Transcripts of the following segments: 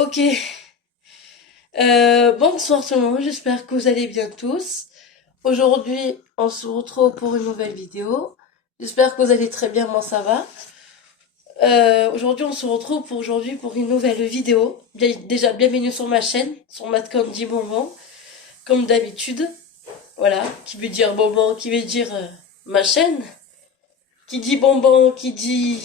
Ok. Bonsoir tout le monde, j'espère que vous allez bien tous. Aujourd'hui, on se retrouve pour une nouvelle vidéo. J'espère que vous allez très bien, moi ça va. Aujourd'hui, on se retrouve pour une nouvelle vidéo. Déjà, bienvenue sur ma chaîne, sur Mad Candy Bonbon, comme d'habitude. Voilà, qui veut dire bonbon, qui veut dire ma chaîne. Qui dit bonbon, qui dit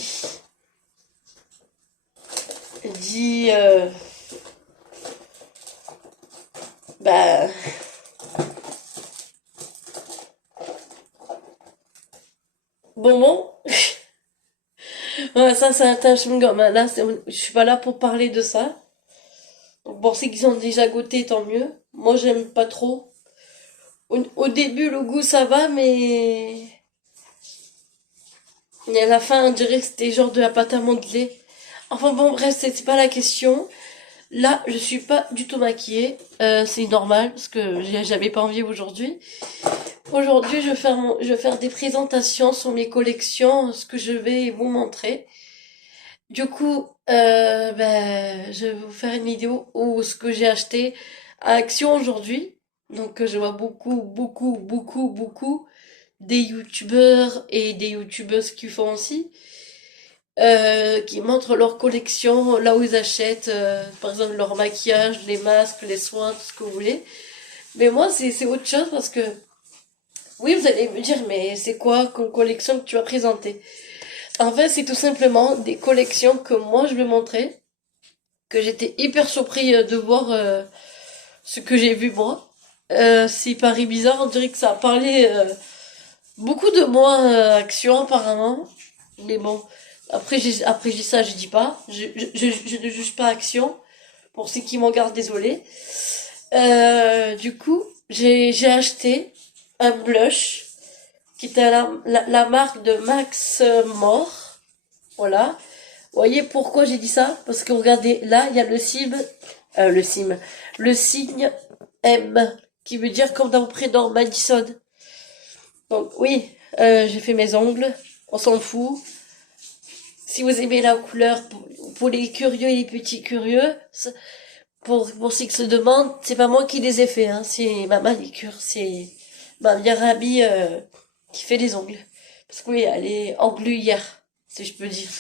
bah bonbon. Ouais, ça, c'est un chewing-gum, hein. Là, je suis pas là pour parler de ça. Donc, bon, ceux qui ont déjà goûté, tant mieux. Moi, j'aime pas trop. Au début, le goût, ça va, mais à la fin, on dirait que c'était genre de la pâte à modeler. Enfin bon, bref, c'est pas la question. Là, je suis pas du tout maquillée. C'est normal, parce que j'avais pas envie aujourd'hui. Aujourd'hui, je vais faire des présentations sur mes collections, ce que je vais vous montrer. Du coup, je vais vous faire une vidéo où ce que j'ai acheté à Action aujourd'hui. Donc, je vois beaucoup des youtubeurs et des youtubeuses qui font aussi, qui montrent leur collection, là où ils achètent, par exemple, leur maquillage, les masques, les soins, tout ce que vous voulez. Mais moi, c'est autre chose parce que, oui, vous allez me dire, mais c'est quoi comme collection que tu vas présenter? En fait, c'est tout simplement des collections que moi je vais montrer, que j'étais hyper surpris de voir ce que j'ai vu moi. C'est pareil bizarre, on dirait que ça a parlé beaucoup de moi Action apparemment. Mais bon, après j'ai ça, je dis pas. Je ne juge pas Action. Pour ceux qui m'en gardent, désolé. Du coup, j'ai acheté un blush qui était la marque de Max More. Voilà. Vous voyez pourquoi j'ai dit ça? Parce que regardez, là, il y a le signe M, qui veut dire comme dans mon prénom, Madison. Donc oui, j'ai fait mes ongles, on s'en fout. Si vous aimez la couleur, pour les curieux et les petits curieux, pour ceux qui se demandent, c'est pas moi qui les ai fait, hein, c'est ma manicure, c'est ma meilleure amie qui fait les ongles. Parce que oui, elle est anglulière, si je peux dire.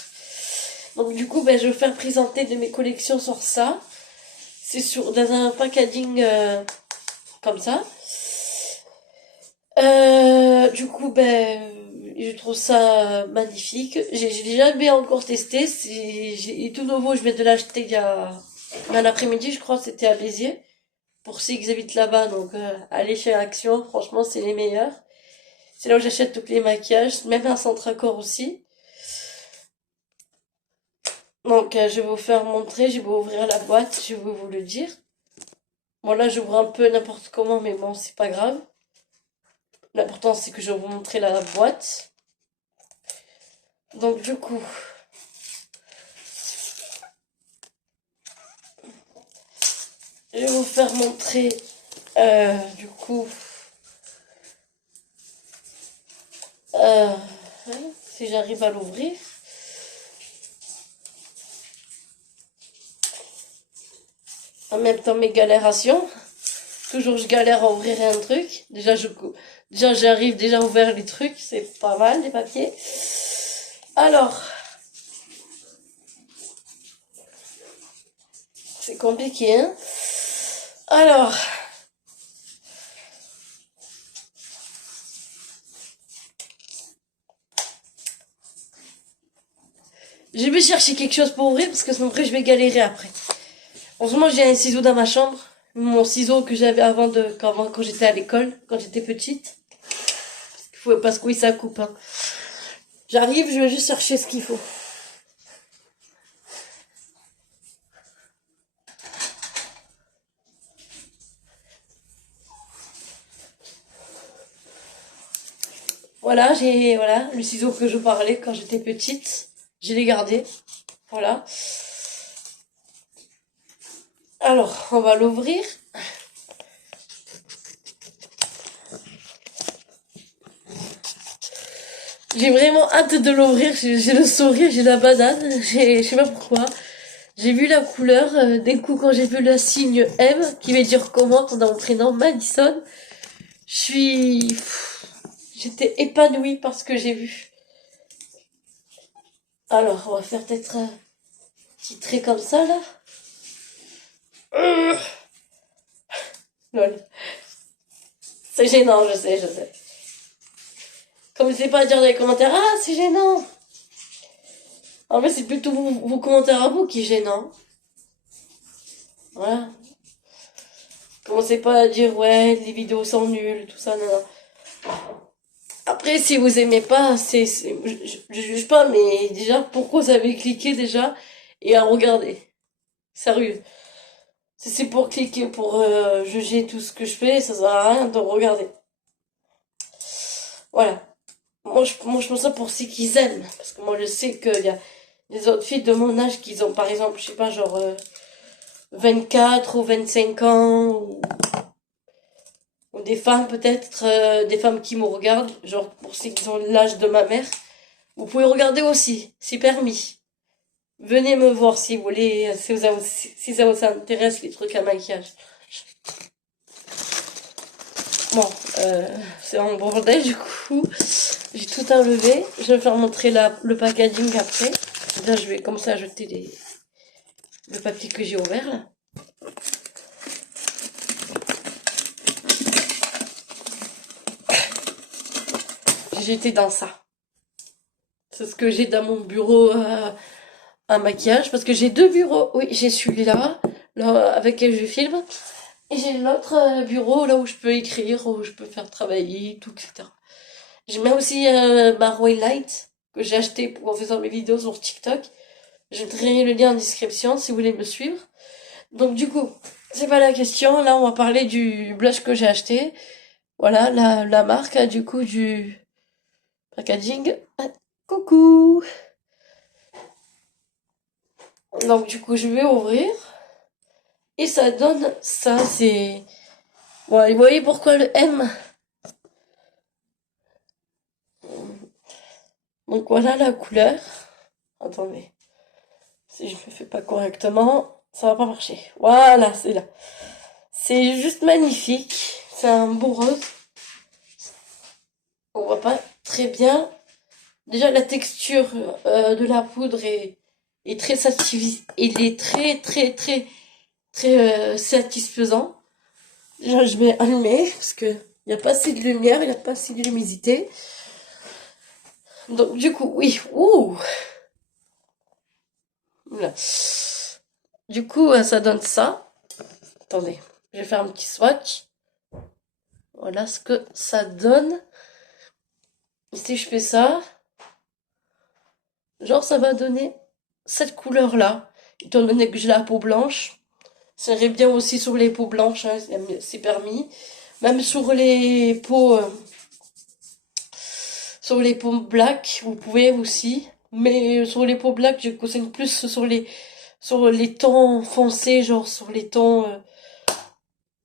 Donc du coup, je vais vous faire présenter de mes collections sur ça. C'est dans un packaging comme ça. Du coup, je trouve ça magnifique. J'ai jamais encore testé. Il est tout nouveau. Je viens de l'acheter il y a un après-midi, je crois. C'était à Béziers. Pour ceux qui habitent là-bas, donc allez chez Action. Franchement, c'est les meilleurs. C'est là où j'achète tous les maquillages, même un centre accord aussi. Donc, je vais vous faire montrer. Je vais vous ouvrir la boîte. Je vais vous le dire. Bon, là, j'ouvre un peu n'importe comment, mais bon, c'est pas grave. L'important, c'est que je vais vous montrer la boîte. Donc, du coup, je vais vous faire montrer, du coup, euh, si j'arrive à l'ouvrir. En même temps, mes galérations. Toujours, je galère à ouvrir un truc. Déjà, j'arrive déjà à ouvrir les trucs. C'est pas mal, les papiers. Alors, c'est compliqué, hein. Alors, je vais chercher quelque chose pour ouvrir parce que sinon après je vais galérer après. Heureusement, j'ai un ciseau dans ma chambre. Mon ciseau que j'avais quand j'étais à l'école, quand j'étais petite. Parce que oui, ça coupe, hein. J'arrive, je vais juste chercher ce qu'il faut. Voilà le ciseau que je parlais quand j'étais petite. Je l'ai gardé. Voilà. Alors, on va l'ouvrir. J'ai vraiment hâte de l'ouvrir. J'ai le sourire, j'ai la banane. Je sais pas pourquoi. J'ai vu la couleur, d'un coup quand j'ai vu le signe M, qui veut dire comment dans mon prénom, Madison, je suis... J'étais épanouie par ce que j'ai vu. Alors, on va faire peut-être un petit trait comme ça, là. Lol. C'est gênant, je sais, je sais. Comme je sais pas dire dans les commentaires, ah, c'est gênant. En fait, c'est plutôt vos commentaires à vous qui est gênant. Voilà. Commencez pas à dire, ouais, les vidéos sont nulles, tout ça, non, non. Après, si vous aimez pas, je juge pas, mais déjà, pourquoi vous avez cliqué déjà et à regarder? Sérieux. Si c'est pour cliquer, pour juger tout ce que je fais, ça sert à rien de regarder. Voilà. Moi, je pense ça pour ceux qui aiment. Parce que moi, je sais qu'il y a des autres filles de mon âge qui ont, par exemple, je sais pas, genre 24 ou 25 ans, ou des femmes peut-être, des femmes qui me regardent, genre pour ceux qui ont l'âge de ma mère. Vous pouvez regarder aussi, c'est permis. Venez me voir si vous voulez, si ça vous intéresse, les trucs à maquillage. Bon, c'est en bordel du coup. J'ai tout enlevé. Je vais faire montrer le packaging après. Là, je vais comme ça jeter le papier que j'ai ouvert là. J'ai jeté dans ça. C'est ce que j'ai dans mon bureau à maquillage. Parce que j'ai deux bureaux. Oui, j'ai celui-là, là, avec lequel je filme. Et j'ai l'autre bureau là où je peux écrire, où je peux faire travailler, tout, etc. Je mets aussi ma Roy Light que j'ai acheté en faisant mes vidéos sur TikTok. Je mettrai le lien en description si vous voulez me suivre. Donc du coup, c'est pas la question. Là, on va parler du blush que j'ai acheté. Voilà, la marque, du coup, du packaging. Ah, coucou! Donc du coup, je vais ouvrir. Et ça donne ça, c'est... Bon, vous voyez pourquoi le M? Donc voilà la couleur. Attendez. Si je ne fais pas correctement, ça va pas marcher. Voilà, c'est là. C'est juste magnifique. C'est un beau rose. On voit pas très bien. Déjà, la texture de la poudre est très satisfaisant. Il est très satisfaisant. Déjà, je vais allumer parce que il n'y a pas assez de lumière, il n'y a pas assez de luminosité. Donc, du coup, oui. Ouh! Voilà. Du coup, ça donne ça. Attendez, je vais faire un petit swatch. Voilà ce que ça donne. Si je fais ça, genre ça va donner cette couleur-là. Étant donné que j'ai la peau blanche, ça irait bien aussi sur les peaux blanches, hein, c'est permis. Même sur les peaux black, vous pouvez aussi. Mais sur les peaux black, je conseille plus sur les tons foncés, genre sur les tons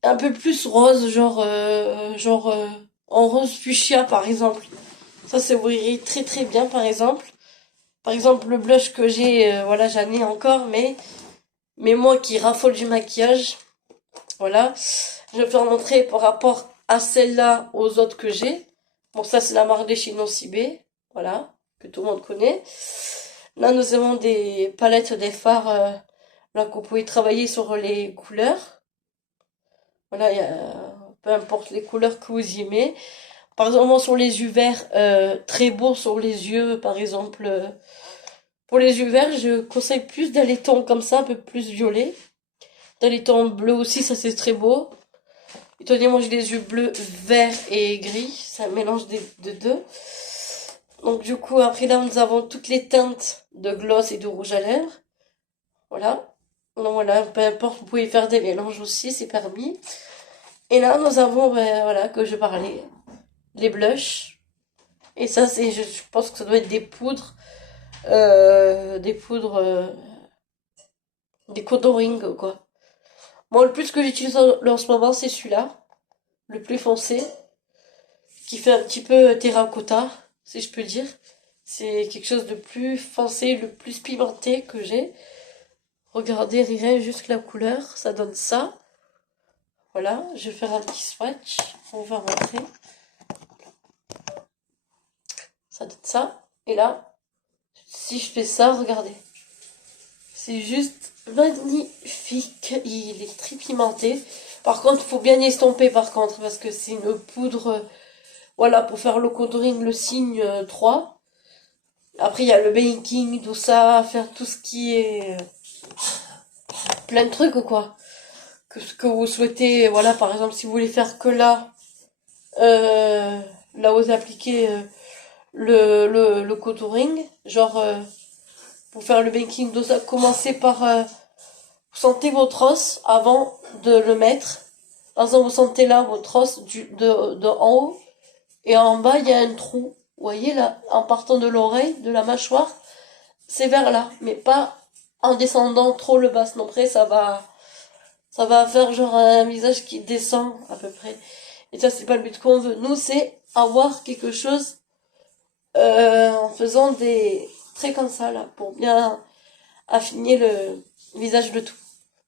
un peu plus rose, en rose fuchsia par exemple. Ça vous irait très bien par exemple. Par exemple, le blush que j'ai, voilà, j'en ai encore, mais moi qui raffole du maquillage, voilà. Je vais faire montrer par rapport à celle-là aux autres que j'ai. Bon, ça, c'est la marque de chez Nocibé, voilà, que tout le monde connaît. Là, nous avons des palettes, des fards, là, qu'on pouvait travailler sur les couleurs. Voilà, peu importe les couleurs que vous y mettez. Par exemple, moi, sur les yeux verts, très beau sur les yeux, par exemple. Pour les yeux verts, je conseille plus dans les tons comme ça, un peu plus violet. Dans les tons bleus aussi, ça c'est très beau. Étant donné, moi j'ai les yeux bleus, verts et gris. C'est un mélange de deux. Donc du coup, après là, nous avons toutes les teintes de gloss et de rouge à lèvres. Voilà. Donc voilà, peu importe, vous pouvez faire des mélanges aussi, c'est permis. Et là, nous avons, ben, voilà, que je parlais, les blushs. Et ça, je pense que ça doit être des poudres. Des poudres... des contouring, quoi. Moi, le plus que j'utilise en ce moment, c'est celui-là. Le plus foncé. Qui fait un petit peu terracotta, si je peux dire. C'est quelque chose de plus foncé, le plus pimenté que j'ai. Regardez, rien, juste la couleur, ça donne ça. Voilà, je vais faire un petit swatch. On va rentrer. Ça donne ça. Et là, si je fais ça, regardez. C'est juste magnifique. Il est très pimenté. Par contre, il faut bien estomper par contre, parce que c'est une poudre, voilà, pour faire le contouring, le signe 3. Après, il y a le baking, tout ça, faire tout ce qui est plein de trucs, quoi. Que ce que vous souhaitez, voilà, par exemple, si vous voulez faire que là, là où vous appliquez le contouring, genre, pour faire le baking, tout ça, commencez par, vous sentez votre os avant de le mettre. Par exemple, vous sentez là votre os de en haut, et en bas, il y a un trou. Vous voyez là, en partant de l'oreille, de la mâchoire, c'est vers là, mais pas en descendant trop le bas. Sinon après, ça va faire genre un visage qui descend à peu près. Et ça, c'est pas le but qu'on veut. Nous, c'est avoir quelque chose en faisant des traits comme ça là, pour bien affiner le visage de tout.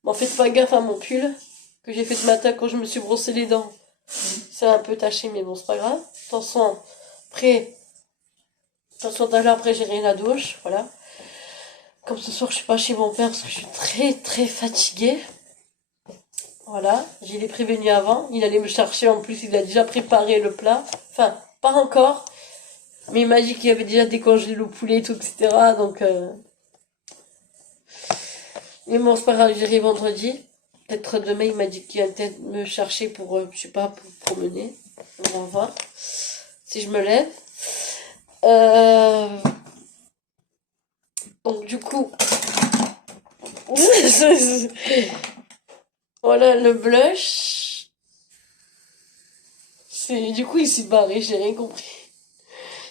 Bon, faites pas gaffe à mon pull que j'ai fait ce matin quand je me suis brossé les dents. C'est un peu taché, mais bon, c'est pas grave. Après, attention, tout à l'heure, après, j'ai rien à douche, voilà. Comme ce soir, je suis pas chez mon père parce que je suis très très fatiguée. Voilà, je l'ai prévenu avant. Il allait me chercher en plus, il a déjà préparé le plat. Enfin, pas encore. Mais il m'a dit qu'il avait déjà décongelé le poulet et tout, etc. Donc, mais bon, c'est pas grave, j'irai vendredi. Peut-être demain, il m'a dit qu'il allait peut-être me chercher pour, je sais pas, pour promener. On va voir. Si je me lève. Euh... Donc, du coup. Voilà le blush. Du coup, il s'est barré, j'ai rien compris.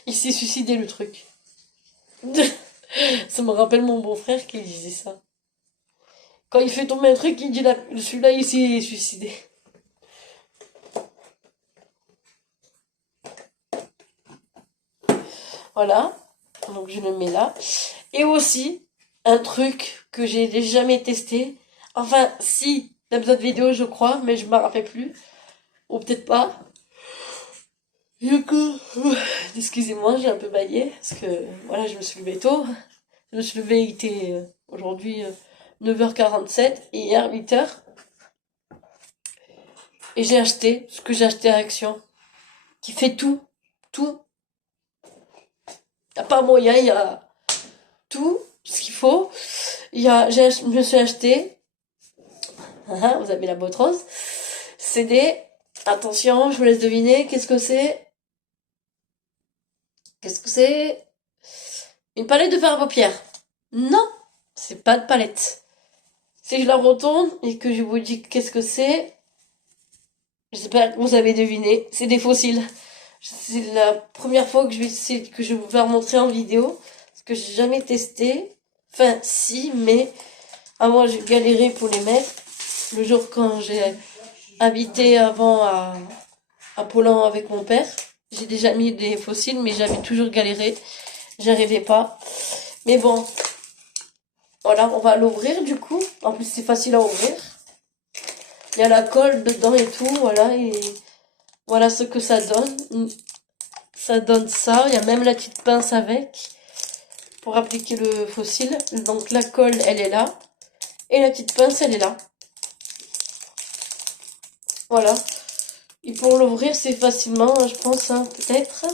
Il s'est suicidé le truc. Ça me rappelle mon beau-frère qui disait ça. Quand il fait tomber un truc, il dit celui-là il s'est suicidé. Voilà. Donc je le mets là. Et aussi, un truc que j'ai jamais testé. Enfin, si, dans besoin de vidéo, je crois, mais je me rappelle plus. Ou peut-être pas. Excusez-moi, j'ai un peu baillé. Parce que, voilà, je me suis levée tôt. Je me suis levée, il était aujourd'hui 9h47 et hier 8h. Et j'ai acheté ce que j'ai acheté à Action. Qui fait tout. Tout. Il n'y a pas moyen, il y a tout ce qu'il faut. Je me suis acheté, vous avez la boîte rose, c'est attention, je vous laisse deviner, qu'est-ce que c'est? Qu'est-ce que c'est? Une palette de fard à paupières. Non, c'est pas de palette. Si je la retourne et que je vous dis qu'est-ce que c'est, j'espère que vous avez deviné, c'est des fossiles. C'est la première fois que je vais vous faire montrer en vidéo, parce que j'ai jamais testé. Enfin, si, mais avant j'ai galéré pour les mettre. Le jour quand j'ai habité avant à Poland avec mon père, j'ai déjà mis des fossiles, mais j'avais toujours galéré. J'arrivais pas. Mais bon, voilà, on va l'ouvrir du coup. En plus, c'est facile à ouvrir. Il y a la colle dedans et tout, voilà. Et voilà ce que ça donne. Ça donne ça. Il y a même la petite pince avec pour appliquer le fossile. Donc la colle, elle est là. Et la petite pince, elle est là. Voilà. Et pour l'ouvrir, c'est facilement, je pense, hein, peut-être.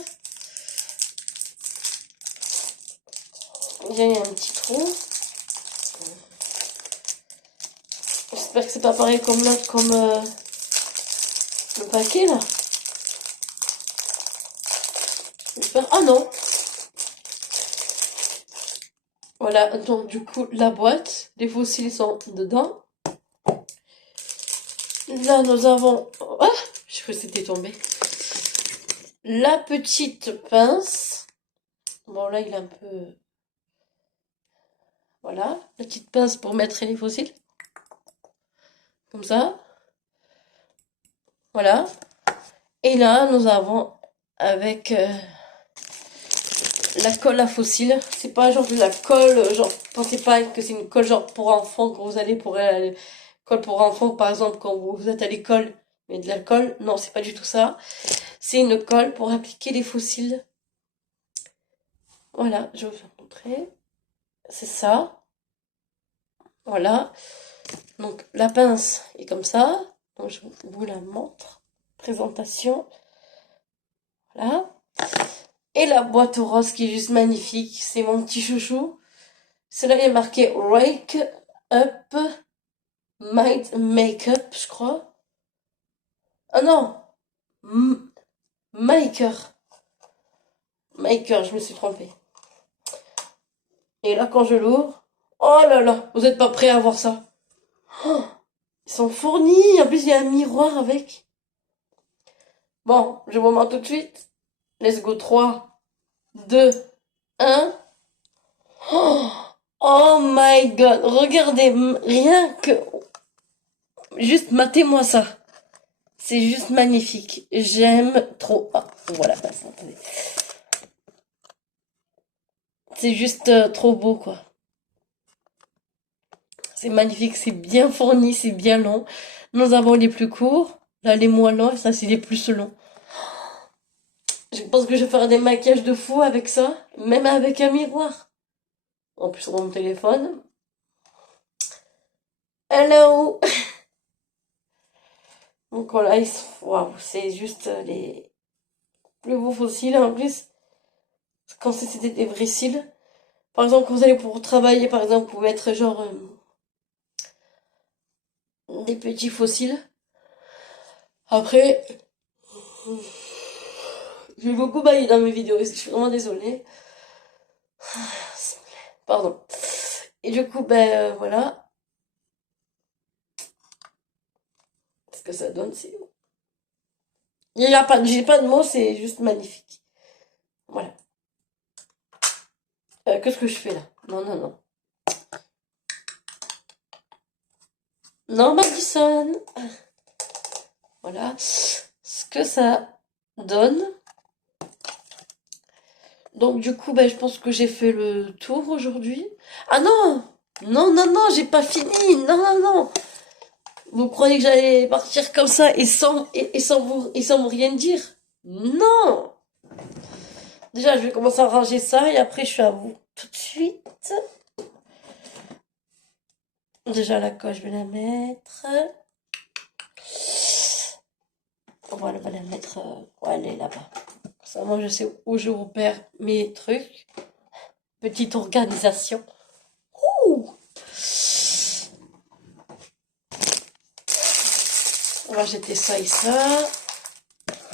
Il y a un petit trou. J'espère que c'est pas pareil comme l'autre, comme le paquet, là. J'espère... Ah non. Voilà, donc du coup, la boîte. Les fossiles sont dedans. Là, nous avons... Ah, je crois que c'était tombé. La petite pince. Bon, là, il est un peu... Voilà, la petite pince pour mettre les fossiles. Comme ça. Voilà. Et là, nous avons avec la colle à fossiles. C'est pas genre de la colle, genre, pensez pas que c'est une colle genre pour enfants quand vous allez pour colle pour enfants, par exemple, quand vous êtes à l'école, mais de la colle. Non, c'est pas du tout ça. C'est une colle pour appliquer les fossiles. Voilà, je vais vous montrer. C'est ça. Voilà. Donc, la pince est comme ça. Donc, je vous la montre. Présentation. Voilà. Et la boîte rose qui est juste magnifique. C'est mon petit chouchou. Cela est marqué Wake Up Mind Makeup, je crois. Ah non, Maker. Maker, je me suis trompée. Et là, quand je l'ouvre, oh là là, vous n'êtes pas prêts à voir ça. Oh, ils sont fournis. En plus, il y a un miroir avec. Bon, je vous montre tout de suite. Let's go. 3, 2, 1. Oh, oh my god. Regardez, rien que... Juste matez-moi ça. C'est juste magnifique. J'aime trop. Ah, voilà. Attendez. C'est juste trop beau, quoi. C'est magnifique, c'est bien fourni, c'est bien long. Nous avons les plus courts, là les moins longs, et ça c'est les plus longs. Je pense que je vais faire des maquillages de fou avec ça, même avec un miroir. En plus sur mon téléphone. Hello! Donc voilà, waouh, c'est juste les plus beaux fossiles. En plus, quand c'était des vrais cils. Par exemple, quand vous allez pour travailler, par exemple, vous mettre genre des petits fossiles. Après, j'ai beaucoup baillé dans mes vidéos, je suis vraiment désolée. Pardon. Et du coup, ben voilà. Ce que ça donne, c'est... Il n'y a pas, j'ai pas de mots, c'est juste magnifique. Voilà. Qu'est-ce que je fais là? Non, non, non. Non, Madison. Voilà. Ce que ça donne. Donc du coup, ben, je pense que j'ai fait le tour aujourd'hui. Ah non! Non, non, non, j'ai pas fini. Non, non, non. Vous croyez que j'allais partir comme ça et sans vous rien dire? Non! Déjà, je vais commencer à ranger ça et après, je suis à vous tout de suite. Déjà, la colle, je vais la mettre. Voilà, on va la mettre. Ouais, elle est là-bas. Ça, moi, je sais où je repère mes trucs. Petite organisation. Ouh! On va jeter ça et ça.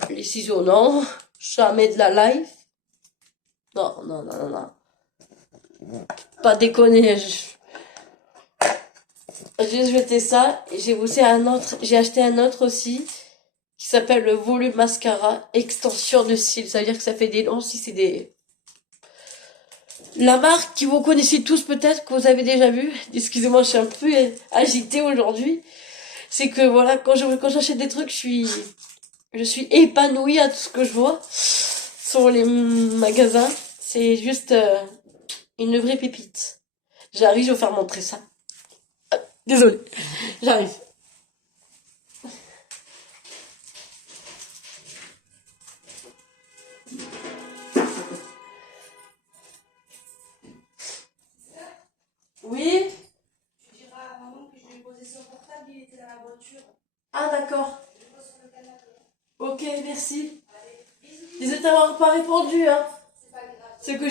Les ciseaux, non. Jamais de la life. Non, non, non, non, non. Pas déconner. J'ai jeté ça et j'ai aussi un autre. J'ai acheté un autre aussi qui s'appelle le Volume Mascara extension de cils. Ça veut dire que ça fait des longs. Si c'est des... La marque que vous connaissez tous peut-être, que vous avez déjà vu. Excusez-moi, je suis un peu agitée aujourd'hui. C'est que voilà, quand j'achète des trucs, je suis épanouie à tout ce que je vois sur les magasins. C'est juste une vraie pépite. J'arrive, je vais vous faire montrer ça. Désolée, j'arrive. Oui? Tu diras à maman que je lui ai posé son portable, il était dans la voiture. Ah d'accord. Je le pose sur le canapé. Ok, merci. Allez, bisous. Désolée de t'avoir pas répondu, hein. C'est pas grave. Ce que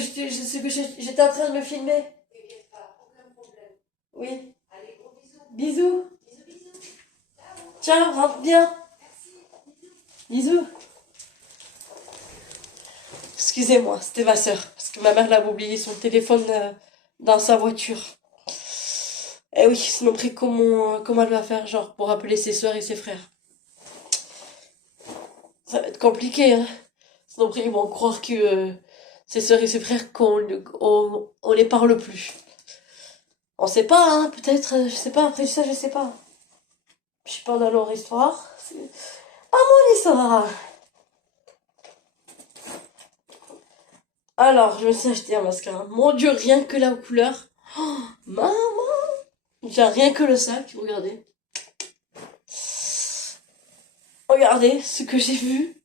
j'étais en train de me filmer. T'inquiète pas, aucun problème. Oui. Allez, gros bisous. Bisous. Bisous, bisous. Ciao. Ciao, rentre bien. Merci. Bisous. Excusez-moi, c'était ma sœur. Parce que ma mère l'avait oublié son téléphone dans sa voiture. Eh oui, sinon après comment elle va faire, genre, pour appeler ses sœurs et ses frères? Ça va être compliqué, hein. Sinon après ils vont croire que ses sœurs et ses frères on les parle plus. On sait pas, hein, peut-être, je sais pas, après ça, je sais pas. Je suis pas dans leur histoire. C'est pas mon histoire. Alors, je me suis acheté un mascara. Mon Dieu, rien que la couleur. Oh, maman. J'ai rien que le sac, regardez. Regardez ce que j'ai vu.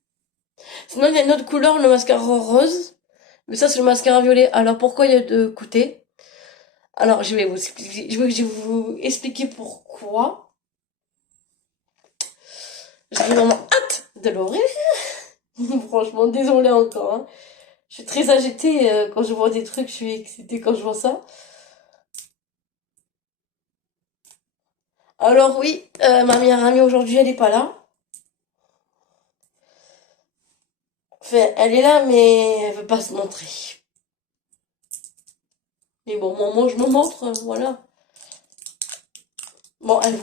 Sinon, il y a une autre couleur, le mascara rose. Mais ça, c'est le mascara violet. Alors, pourquoi il y a deux côtés? Alors, je vais vous expliquer pourquoi. J'ai vraiment hâte de l'ouvrir. Franchement, désolée encore, hein. Je suis très agitée quand je vois des trucs, je suis excitée quand je vois ça. Alors oui, ma meilleure amie aujourd'hui, elle est pas là. Enfin, elle est là, mais elle veut pas se montrer. Mais bon, moi je me montre, voilà. Bon, elle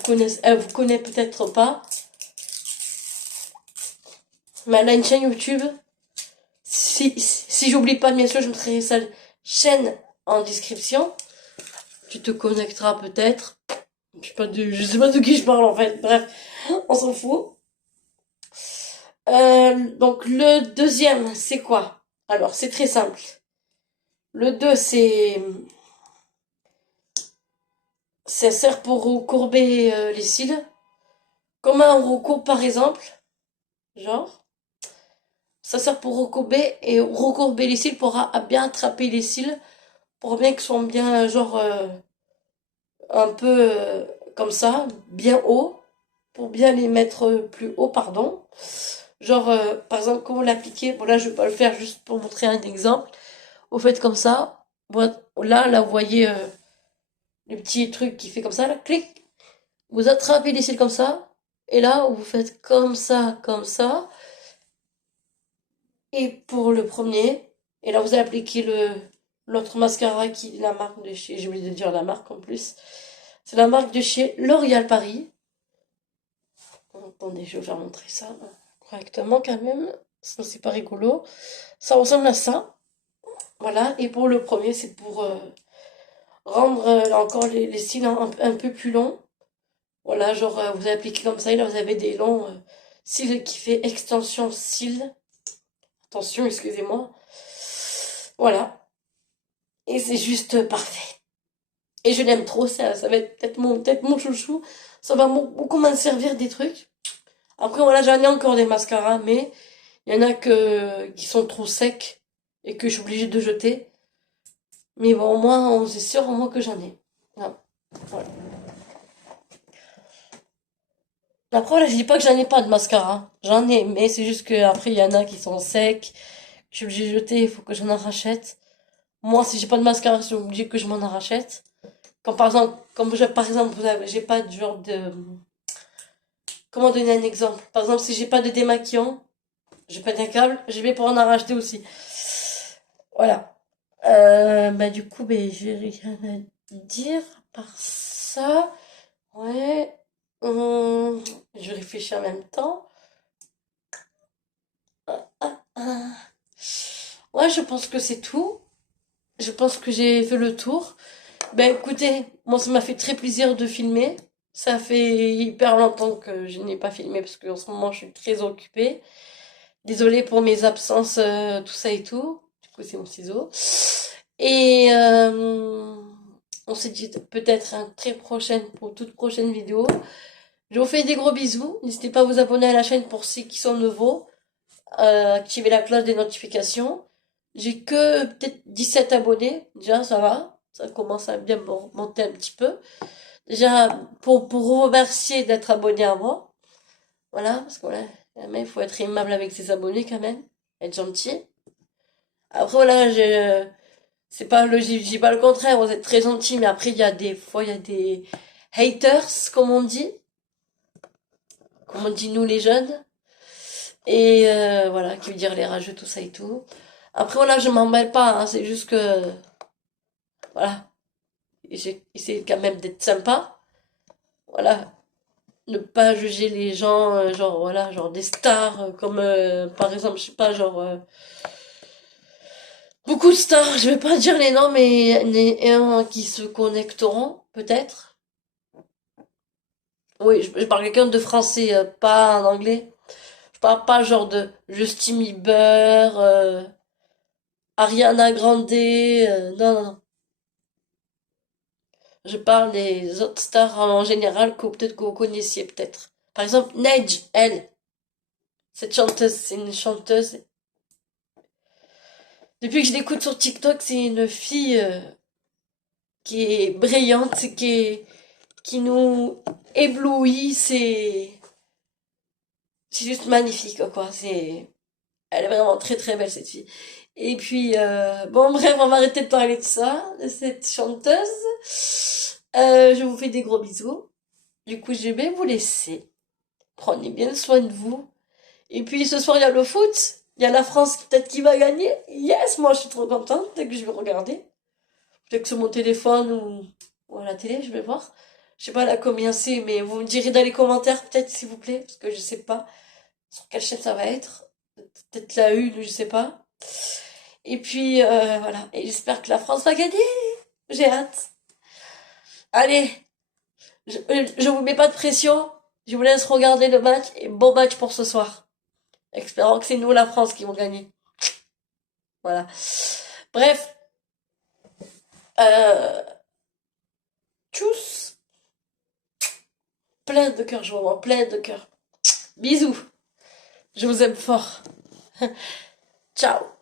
vous connaît peut-être pas, mais elle a une chaîne YouTube. Si j'oublie pas, bien sûr, je mettrai sa chaîne en description. Tu te connecteras peut-être. Je sais pas de qui je parle en fait. Bref, on s'en fout. Donc le deuxième, c'est quoi? Alors, c'est très simple. Le 2 ça sert pour recourber les cils. Comme un recours par exemple. Genre. Ça sert pour recourber les cils pour bien attraper les cils. Pour bien qu'ils soient bien, genre, un peu comme ça, bien haut. Pour bien les mettre plus haut, pardon. Genre, par exemple, comment l'appliquer? Bon, là, je vais pas le faire juste pour montrer un exemple. Vous faites comme ça. Bon, là, vous voyez le petit truc qui fait comme ça, là, clic. Vous attrapez les cils comme ça. Et là, vous faites comme ça, comme ça. Et pour le premier, et là, vous appliquez l'autre mascara qui est la marque de chez, j'ai oublié de dire la marque en plus. C'est la marque de chez L'Oréal Paris. Attendez, je vais vous faire montrer ça correctement quand même. Sinon, c'est pas rigolo. Ça ressemble à ça. Voilà. Et pour le premier, c'est pour rendre encore les cils un peu plus longs. Voilà, genre, vous appliquez comme ça, et là, vous avez des longs cils qui fait extension cils. Attention, excusez-moi. Voilà. Et c'est juste parfait. Et je l'aime trop, ça va être peut-être mon chouchou. Ça va beaucoup m'en servir des trucs. Après, voilà, j'en ai encore des mascaras, mais il y en a qui sont trop secs et que je suis obligée de jeter. Mais bon, au moins, c'est sûr au moins que j'en ai. Voilà. Voilà. Après, voilà, je dis pas que j'en ai pas de mascara. J'en ai, mais c'est juste que après il y en a qui sont secs. Je suis obligée de jeter, il faut que j'en rachète. Moi, si j'ai pas de mascara, je suis obligée que je m'en rachète. Comme par exemple, j'ai pas de genre de... Comment donner un exemple? Par exemple, si j'ai pas de démaquillant, j'ai pas d'un câble, je vais pouvoir en racheter aussi. Voilà. Bah du coup, ben, j'ai rien à dire par ça. Ouais. Je réfléchis en même temps. Ah. Ouais, je pense que c'est tout. Je pense que j'ai fait le tour. Ben écoutez, moi ça m'a fait très plaisir de filmer. Ça fait hyper longtemps que je n'ai pas filmé parce qu'en ce moment je suis très occupée. Désolée pour mes absences, tout ça et tout. Du coup c'est mon ciseau. Et on se dit peut-être à une très prochaine pour toute prochaine vidéo. Je vous fais des gros bisous. N'hésitez pas à vous abonner à la chaîne pour ceux qui sont nouveaux. Activer la cloche des notifications. J'ai que peut-être 17 abonnés. Déjà ça va. Ça commence à bien monter un petit peu. Déjà, pour vous remercier d'être abonné à moi. Voilà, parce que voilà, il faut être aimable avec ses abonnés quand même. Être gentil. Après, voilà, c'est pas le, je dis pas le contraire, vous êtes très gentil, mais après, il y a des fois, il y a des haters, comme on dit nous les jeunes. Et voilà, qui veut dire les rageux, tout ça et tout. Après, voilà, je m'embête pas, hein, c'est juste que, voilà, j'ai essayé quand même d'être sympa. Voilà, ne pas juger les gens, genre voilà, genre des stars, comme par exemple, je sais pas, genre beaucoup de stars, je vais pas dire les noms, mais il y en a qui se connecteront, peut-être. Oui, je parle quelqu'un de français, pas en anglais. Je parle pas genre de Justin Bieber, Ariana Grande, non, non, non. Je parle des autres stars en général que peut-être que vous connaissiez peut-être. Par exemple, Neige, elle, cette chanteuse, c'est une chanteuse. Depuis que je l'écoute sur TikTok, c'est une fille qui est brillante, qui nous éblouit. C'est juste magnifique, quoi. Elle est vraiment très très belle cette fille. Et puis, bon, bref, on va arrêter de parler de ça, de cette chanteuse. Je vous fais des gros bisous. Du coup, je vais vous laisser. Prenez bien soin de vous. Et puis, ce soir, il y a le foot. Il y a la France peut-être qui va gagner. Yes, moi, je suis trop contente dès que je vais regarder. Peut-être que sur mon téléphone ou à la télé, je vais voir. Je sais pas là combien c'est, mais vous me direz dans les commentaires peut-être, s'il vous plaît, parce que je sais pas sur quelle chaîne ça va être. Peut-être la une, je sais pas. Et puis, voilà. Et j'espère que la France va gagner. J'ai hâte. Allez, je vous mets pas de pression. Je vous laisse regarder le match et bon match pour ce soir. Espérons que c'est nous, la France, qui vont gagner. Voilà. Bref, euh, tchuss. Plein de cœur, je vous vois, plein de cœur. Bisous. Je vous aime fort. Ciao.